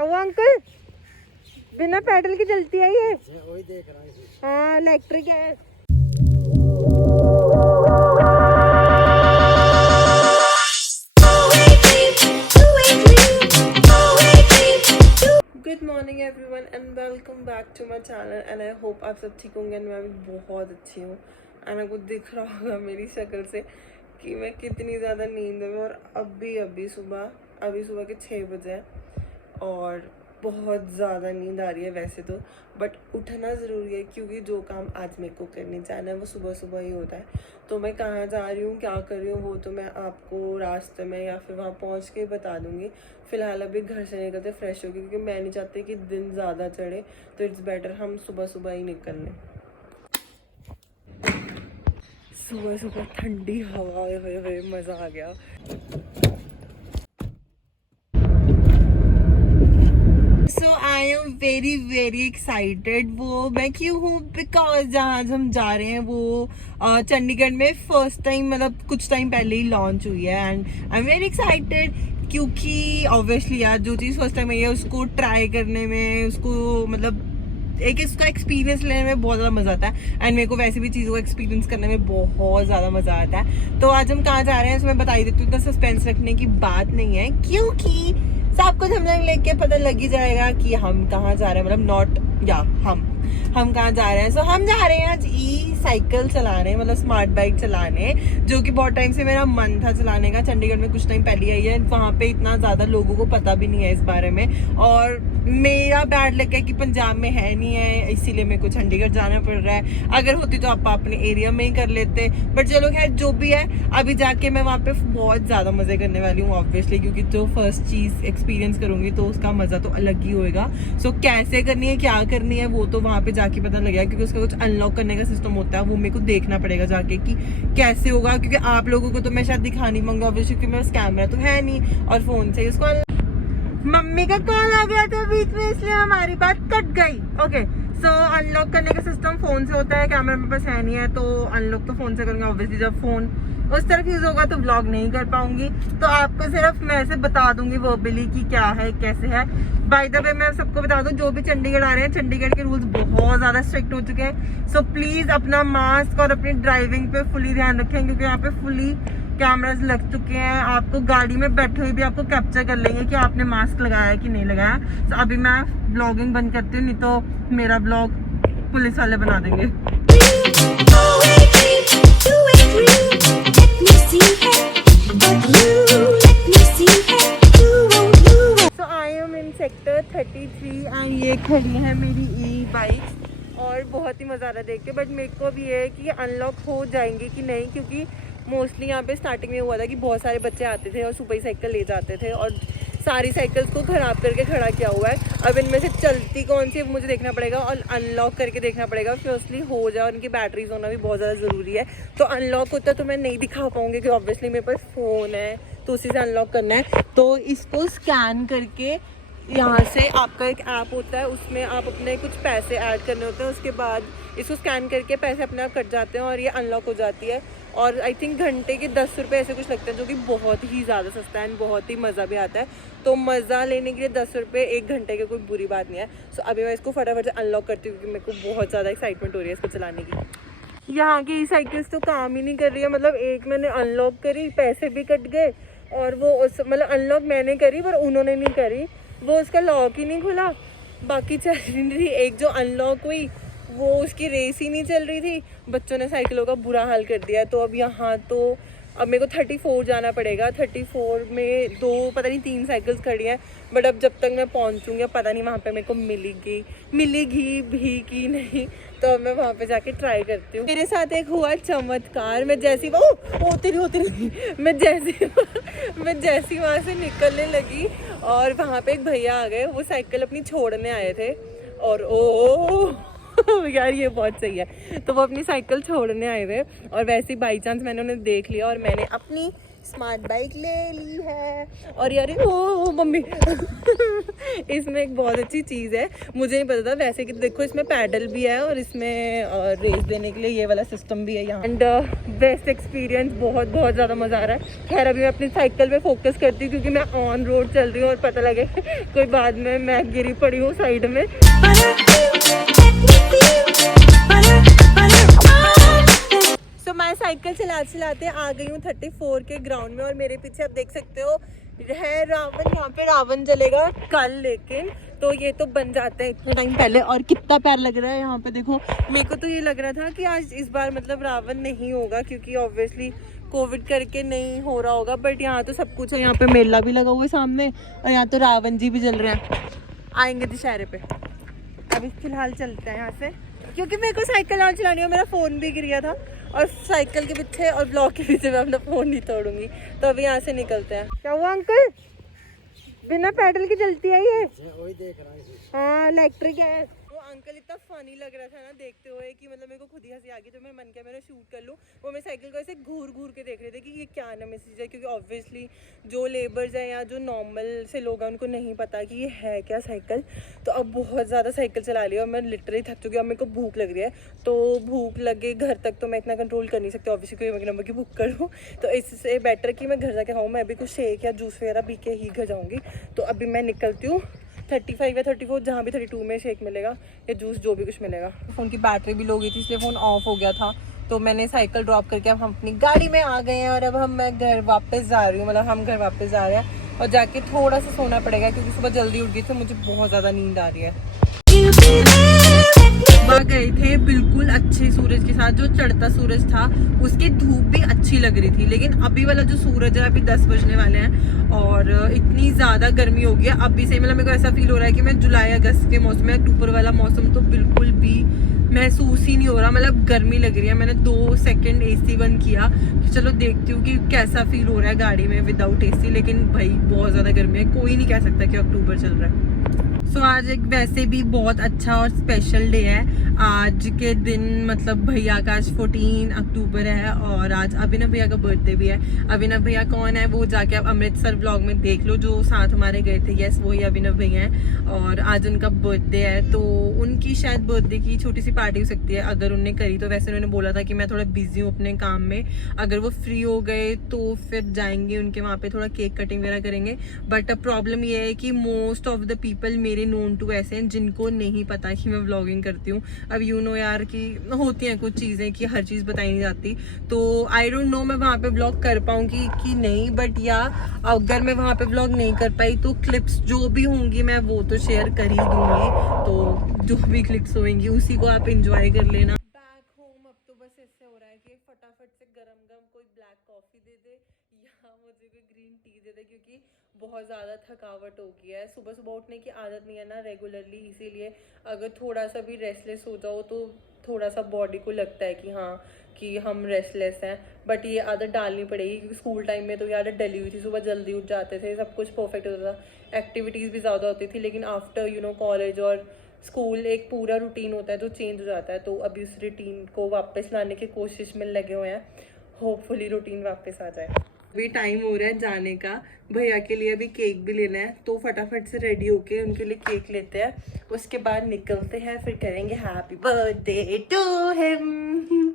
क्या हुआ अंकल? बिना पेडल की चलती है ये? वही देख रहा हूँ। हाँ इलेक्ट्रिक है। Good morning everyone and welcome back to my channel and I hope आप सब ठीक होंगे। एंड मैं भी बहुत अच्छी हूँ एंड आपको दिख रहा होगा मेरी शक्ल से कि मैं कितनी ज़्यादा नींद में। और अभी सुबह के 6 बजे हैं और बहुत ज़्यादा नींद आ रही है वैसे तो, बट उठना ज़रूरी है क्योंकि जो काम आज मेरे को करने जाना है वो सुबह सुबह ही होता है। तो मैं कहाँ जा रही हूँ, क्या कर रही हूँ, वो तो मैं आपको रास्ते में या फिर वहाँ पहुँच के बता दूँगी। फ़िलहाल अभी घर से निकलते फ्रेश होके क्योंकि मैं नहीं चाहती कि दिन ज़्यादा चढ़े, तो इट्स बेटर हम सुबह सुबह ही निकल लें। सुबह सुबह ठंडी हवा हुए मज़ा आ गया। सो आई एम वेरी एक्साइटेड। वो मैं क्यों हूँ, बिकॉज जहाँ हम जा रहे हैं वो चंडीगढ़ में फर्स्ट टाइम, मतलब कुछ टाइम पहले ही लॉन्च हुई है and I am very excited क्योंकि ऑब्वियसली यार जो चीज़ फर्स्ट टाइम आई है उसको ट्राई करने में, उसको मतलब एक इसका एक्सपीरियंस लेने में बहुत ज़्यादा मज़ा आता है एंड मेरे को वैसे भी चीज़ों को एक्सपीरियंस करने में बहुत ज़्यादा मज़ा आता है। तो आज हम कहाँ जा रहे हैं इसमें बता ही देती हूँ, इतना सस्पेंस रखने की बात नहीं है क्योंकि सबको हम लेके पता लग ही जाएगा कि हम कहाँ जा रहे हैं, मतलब नॉट या हम कहाँ जा रहे हैं। सो हम जा रहे हैं आज साइकिल चलाने, मतलब स्मार्ट बाइक चलाने, जो कि बहुत टाइम से मेरा मन था चलाने का। चंडीगढ़ में कुछ टाइम पहले आई है, वहाँ पे इतना ज़्यादा लोगों को पता भी नहीं है इस बारे में और मेरा बैड लग गया कि पंजाब में है नहीं है, इसीलिए मेरे को चंडीगढ़ जाना पड़ रहा है। अगर होती तो आप अपने एरिया में ही कर लेते, बट चलो खैर जो भी है, अभी जाके मैं वहाँ पे बहुत ज़्यादा मज़े करने वाली हूँ ऑब्वियसली, क्योंकि जो फर्स्ट चीज़ एक्सपीरियंस करूँगी तो उसका मज़ा तो अलग ही होएगा। सो कैसे करनी है, क्या करनी है, वो तो वहाँ पे जाके पता लगेगा क्योंकि उसका कुछ अनलॉक करने का सिस्टम होता है, वो मेरे को देखना पड़ेगा जाके कि कैसे होगा। क्योंकि आप लोगों को तो मैं शायद दिखा नहीं पाऊंगा ऑब्वियसली क्योंकि मेरे पास कैमरा तो है नहीं और फोन से उसको। मम्मी का कॉल आ गया था बीच में इसलिए हमारी बात कट गई। ओके सो अनलॉक करने का सिस्टम फोन से होता है, कैमरा मेरे पास है नहीं है तो अनलॉक तो फोन से करूँगा ऑब्वियसली। जब फोन उस तरफ यूज होगा तो व्लॉग नहीं कर पाऊंगी, तो आपको सिर्फ मैं ऐसे बता दूंगी वर्बली कि क्या है कैसे है। बाय द वे मैं सबको बता दूं जो भी चंडीगढ़ आ रहे हैं, चंडीगढ़ के रूल्स बहुत ज़्यादा स्ट्रिक्ट हो चुके हैं। सो प्लीज़ अपना मास्क और अपनी ड्राइविंग पे फुली ध्यान रखें क्योंकि यहाँ पे फुली कैमराज लग चुके हैं। आपको गाड़ी में बैठे हुए भी आपको कैप्चर कर लेंगे कि आपने मास्क लगाया है कि नहीं लगाया। तो अभी मैं ब्लॉगिंग बंद करती हूँ, नहीं तो मेरा ब्लॉग पुलिस वाले बना देंगे। So I am in sector 33 and ये खड़ी है मेरी ई बाइक और बहुत ही मज़ा आ रहा है देख के। बट मेरे को अब ये है कि अनलॉक हो जाएंगे कि नहीं, क्योंकि मोस्टली यहाँ पे स्टार्टिंग में हुआ था कि बहुत सारे बच्चे आते थे और सुबह ही साइकिल ले जाते थे और सारी साइकिल्स को ख़राब करके खड़ा किया हुआ है। अब इनमें से चलती कौन सी है मुझे देखना पड़ेगा और अनलॉक करके देखना पड़ेगा। फर्स्टली हो जाए और उनकी बैटरीज होना भी बहुत ज़्यादा ज़रूरी है। तो अनलॉक होता तो मैं नहीं दिखा पाऊँगी क्योंकि ऑब्वियसली मेरे पास फ़ोन है तो उसी से अनलॉक करना है। तो इसको स्कैन करके यहाँ से आपका एक ऐप होता है, उसमें आप अपने कुछ पैसे ऐड करने होते हैं, उसके बाद इसको स्कैन करके पैसे अपने आप कट जाते हैं और ये अनलॉक हो जाती है। और आई थिंक घंटे के 10 रुपये ऐसे कुछ लगते हैं, जो कि बहुत ही ज़्यादा सस्ता है एंड बहुत ही मज़ा भी आता है। तो मज़ा लेने के लिए 10 रुपये 1 घंटे की कोई बुरी बात नहीं है। सो अभी मैं इसको फटाफट से अनलॉक करती हूँ क्योंकि मेरे को बहुत ज़्यादा एक्साइटमेंट हो रही है इसको चलाने की। यहाँ की साइकिल्स तो काम ही नहीं कर रही है, मतलब एक मैंने अनलॉक करी, पैसे भी कट गए और वो उस मतलब अनलॉक मैंने करी पर उन्होंने नहीं करी, वो उसका लॉक ही नहीं खुला, बाकी चल रही थी। एक जो अनलॉक हुई वो उसकी रेस ही नहीं चल रही थी, बच्चों ने साइकिलों का बुरा हाल कर दिया। तो अब यहाँ तो अब मेरे को 34 जाना पड़ेगा। 34 में 2 पता नहीं 3 साइकिल्स खड़ी हैं, बट अब जब तक मैं पहुँचूँगी पता नहीं वहाँ पे मेरे को मिलेगी भी कि नहीं। तो अब मैं वहाँ पे जाके ट्राई करती हूँ। मेरे साथ एक हुआ चमत्कार, मैं जैसी होती रही मैं जैसी वहाँ से निकलने लगी और वहाँ पे एक भैया आ गए, वो साइकिल अपनी छोड़ने आए थे और यार ये बहुत सही है। तो वो अपनी साइकिल छोड़ने आए थे और वैसे ही बाई चांस मैंने उन्हें देख लिया और मैंने अपनी स्मार्ट बाइक ले ली है। और यार ओ मम्मी इसमें एक बहुत अच्छी चीज़ है, मुझे नहीं पता था वैसे कि देखो इसमें पैडल भी है और इसमें रेस देने के लिए ये वाला सिस्टम भी है यहाँ। एंड बेस्ट एक्सपीरियंस, बहुत बहुत ज़्यादा मज़ा आ रहा है। खैर अभी मैं अपनी साइकिल पे फोकस करती हूँ क्योंकि मैं ऑन रोड चल रही हूँ और पता लगे कोई बाद में मैं गिरी पड़ी हूँ साइड में। तो मैं साइकिल चलाते आ गई हूँ 34 के ग्राउंड में और मेरे पीछे आप देख सकते हो है रावण। यहाँ पे रावण जलेगा कल, लेकिन तो ये तो बन जाता है इतना टाइम पहले। और कितना प्यार लग रहा है यहाँ पे देखो। मेरे को तो ये लग रहा था कि आज इस बार मतलब रावण नहीं होगा क्योंकि ऑब्वियसली कोविड करके नहीं हो रहा होगा, बट यहाँ तो सब कुछ है। यहाँ पे मेला भी लगा हुआ है सामने और यहाँ तो रावण जी भी जल रहे हैं। आएंगे दशहरे पे। अभी फिलहाल चलते हैं यहाँ से क्योंकि मेरे को साइकिल ना चलानी हो, मेरा फ़ोन भी गिर गया था और साइकिल के पीछे और ब्लॉक के पीछे मैं अपना फ़ोन नहीं तोड़ूंगी। तो अभी यहाँ से निकलते हैं। क्या हुआ अंकल, बिना पैडल की चलती है ये? वही देख रहा है। हाँ इलेक्ट्रिक है। वो अंकल इतना फनी लग रहा था ना देखते हुए कि मतलब मेरे को खुद ही हंसी आ गई। तो मेरा मन किया मैंने शूट कर लूँ। वो मेरे साइकिल को ऐसे घूर घूर के देख रहे थे कि ये क्या ना मैसेज है, क्योंकि ऑब्वियसली जो लेबर्स हैं या जो नॉर्मल से लोग हैं उनको नहीं पता कि ये है क्या साइकिल। तो अब बहुत ज़्यादा साइकिल चला लिया और मैं लिटरली थक चुकी हूँ। अब मेरे को भूख लग रही है, तो भूख लगे घर तक तो मैं इतना कंट्रोल कर नहीं सकती ऑब्वियसली, कोई नंबर की बुक करूँ। तो इससे बेटर कि मैं घर जाके खाऊँ। मैं अभी कुछ शेक या जूस वगैरह पी के ही घर जाऊँगी। तो अभी मैं निकलती हूँ 35 या 34 जहाँ भी 32 में शेक मिलेगा या जूस जो भी कुछ मिलेगा। फ़ोन की बैटरी भी लो गई थी इसलिए फ़ोन ऑफ हो गया था। तो मैंने साइकिल ड्रॉप करके अब हम अपनी गाड़ी में आ गए हैं और अब मैं घर वापस जा रही हूँ। मतलब हम घर वापस जा रहे हैं और जाके थोड़ा सा सोना पड़ेगा क्योंकि सुबह जल्दी उठ गई थी, मुझे बहुत ज़्यादा नींद आ रही है। सुबह गए थे बिल्कुल अच्छे सूरज के साथ, जो चढ़ता सूरज था उसकी धूप भी अच्छी लग रही थी। लेकिन अभी वाला जो सूरज है अभी 10 बजने वाले हैं और इतनी ज़्यादा गर्मी हो गई है अभी से। मतलब मेरे को ऐसा फील हो रहा है कि मैं जुलाई अगस्त के मौसम में, अक्टूबर वाला मौसम तो बिल्कुल भी महसूस ही नहीं हो रहा। मतलब गर्मी लग रही है। मैंने 2 सेकंड AC बंद किया कि चलो देखती हूँ कि कैसा फील हो रहा है गाड़ी में विदाउट AC, लेकिन भाई बहुत ज़्यादा गर्मी है। कोई नहीं कह सकता कि अक्टूबर चल रहा है। सो आज एक वैसे भी बहुत अच्छा और स्पेशल डे है आज के दिन। मतलब भैया का आज 14 अक्टूबर है और आज अभिनव भैया का बर्थडे भी है। अभिनव भैया कौन है वो जाके आप अमृतसर व्लॉग में देख लो, जो साथ हमारे गए थे। यस वही अभिनव भैया हैं और आज उनका बर्थडे है। तो उनकी शायद बर्थडे की छोटी सी पार्टी हो सकती है अगर उन्होंने करी तो। वैसे उन्होंने बोला था कि मैं थोड़ा बिजी हूँ अपने काम में, अगर वो फ्री हो गए तो फिर जाएंगे उनके वहाँ पे, थोड़ा केक कटिंग वगैरह करेंगे। बट प्रॉब्लम ये है कि मोस्ट ऑफ द पीपल मेरे नोन टू ऐसे हैं जिनको नहीं पता कि मैं व्लॉगिंग करती हूँ। अब यू नो यार कि होती हैं कुछ चीज़ें कि हर चीज़ बताई नहीं जाती। तो आई डोंट नो मैं वहाँ पे व्लॉग कर पाऊँगी कि नहीं, बट या अगर मैं वहाँ पे व्लॉग नहीं कर पाई तो क्लिप्स जो भी होंगी मैं वो तो शेयर कर ही दूँगी। तो जो भी क्लिप्स होंगी उसी को आप इंजॉय कर लेना। बैक होम अब तो बस ऐसे हो रहा है कि फटाफट से गरम गरम कोई ब्लैक कॉफ़ी दे दे या मुझे कोई ग्रीन टी दे दे, क्योंकि बहुत ज़्यादा थकावट हो गई है। सुबह सुबह उठने की आदत नहीं है ना रेगुलरली, इसीलिए अगर थोड़ा सा भी रेस्टलेस हो जाओ तो थोड़ा सा बॉडी को लगता है कि हाँ कि हम रेस्टलेस हैं। बट ये आदत डालनी पड़ेगी क्योंकि स्कूल टाइम में तो ये आदत डली हुई थी। सुबह जल्दी उठ जाते थे, सब कुछ परफेक्ट होता था, एक्टिविटीज़ भी ज़्यादा होती थी। लेकिन आफ्टर यू नो कॉलेज और स्कूल एक पूरा रूटीन होता है जो चेंज हो जाता है। तो अभी उस रूटीन को वापस लाने की कोशिश में लगे हुए हैं। होपफुली रूटीन वापस आ जाए। अभी टाइम हो रहा है जाने का, भैया के लिए अभी केक भी लेना है तो फटाफट से रेडी होके उनके लिए केक लेते हैं, उसके बाद निकलते हैं, फिर करेंगे हैप्पी बर्थडे टू हिम।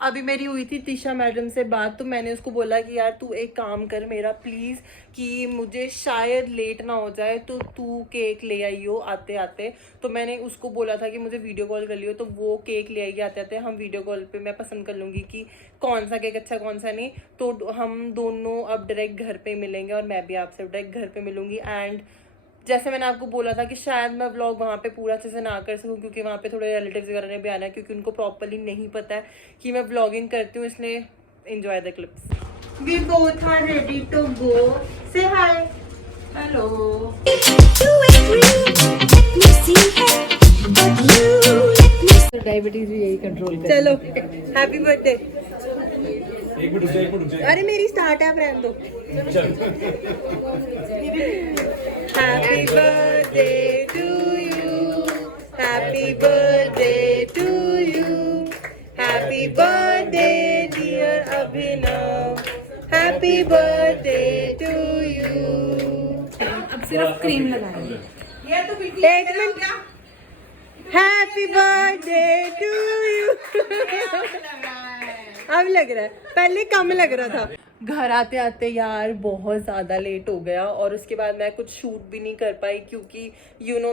अभी मेरी हुई थी तिशा मैडम से बात, तो मैंने उसको बोला कि यार तू एक काम कर मेरा प्लीज़, कि मुझे शायद लेट ना हो जाए तो तू केक ले आई हो आते आते। तो मैंने उसको बोला था कि मुझे वीडियो कॉल कर लियो, तो वो केक ले आएगी आते आते। हम वीडियो कॉल पे मैं पसंद कर लूँगी कि कौन सा केक अच्छा कौन सा नहीं। तो हम दोनों अब डायरेक्ट घर पे मिलेंगे और मैं भी आपसे डायरेक्ट घर पे मिलूँगी। एंड जैसे मैंने आपको बोला था कि शायद मैं व्लॉग वहाँ पे पूरा अच्छे से ना कर सकूँ क्योंकि वहाँ पे थोड़े रिलेटिव्स वगैरह ने भी आना है, क्योंकि उनको प्रॉपर्ली नहीं पता है कि मैं व्लॉगिंग करती हूँ, इसलिए enjoy the clips. We both are ready to go. Say hi. Hello. Diabetes भी यही कंट्रोल कर। चलो हैप्पी बर्थडे। अरे मेरी स्टार्ट है, आप रहने दो। Happy birthday to you, happy birthday to you, happy birthday dear Abhinav, happy birthday to you. अब सिर्फ क्रीम लगाएंगे। एक minute, happy birthday to you. अब लग रहा है, पहले कम लग रहा था। घर आते आते यार बहुत ज़्यादा लेट हो गया और उसके बाद मैं कुछ शूट भी नहीं कर पाई क्योंकि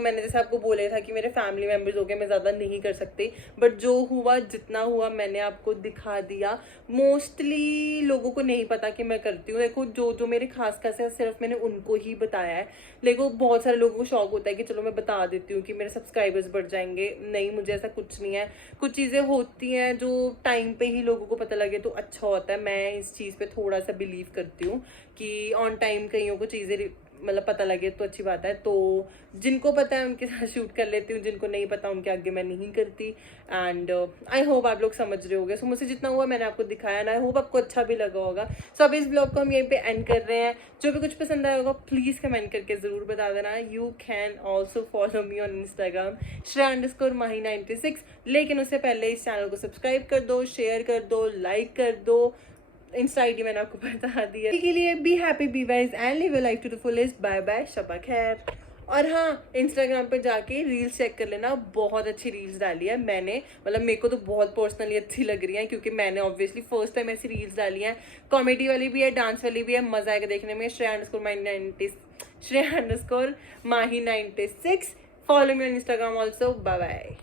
मैंने जैसे आपको बोला था कि मेरे फैमिली मेम्बर्स हो गए, मैं ज़्यादा नहीं कर सकती। बट जो हुआ, जितना हुआ मैंने आपको दिखा दिया। मोस्टली लोगों को नहीं पता कि मैं करती हूँ। देखो जो मेरे खास है सिर्फ मैंने उनको ही बताया है। देखो बहुत सारे लोगों को शौक होता है कि चलो मैं बता देती हूँ कि मेरे सब्सक्राइबर्स बढ़ जाएंगे। नहीं, मुझे ऐसा कुछ नहीं है। कुछ चीज़ें होती हैं जो टाइम पे ही लोगों को पता लगे तो अच्छा होता है। मैं इस चीज़ पे थोड़ा सा बिलीव करती हूँ कि ऑन टाइम कईयों को चीज़ें मतलब पता लगे तो अच्छी बात है। तो जिनको पता है उनके साथ शूट कर लेती हूँ, जिनको नहीं पता उनके आगे मैं नहीं करती। एंड आई होप आप लोग समझ रहे होगे। सो मुझसे जितना हुआ मैंने आपको दिखाया, एंड आई होप आपको अच्छा भी लगा होगा। सो अब इस ब्लॉग को हम यहीं पे एंड कर रहे हैं। जो भी कुछ पसंद आया होगा प्लीज़ कमेंट करके ज़रूर बता देना। You can also follow me on Instagram Shreya_Mahi96। लेकिन उससे पहले इस चैनल को सब्सक्राइब कर दो, शेयर कर दो, लाइक कर दो। इंस्टा आईडी मैंने आपको बता दी है। के लिए be happy, be wise and live your life to the fullest. Bye bye, शबा खैर। और हाँ, इंस्टाग्राम पे जाके रील्स चेक कर लेना, बहुत अच्छी रील्स डाली है मैंने। मतलब मेरे को तो बहुत पर्सनली अच्छी लग रही है क्योंकि मैंने ऑब्वियसली फर्स्ट टाइम ऐसी रील्स डाली हैं। कॉमेडी वाली भी है, डांस वाली भी है, मजा आएगा देखने में। Shreya_Mahi96। Follow me on Instagram also. Bye bye.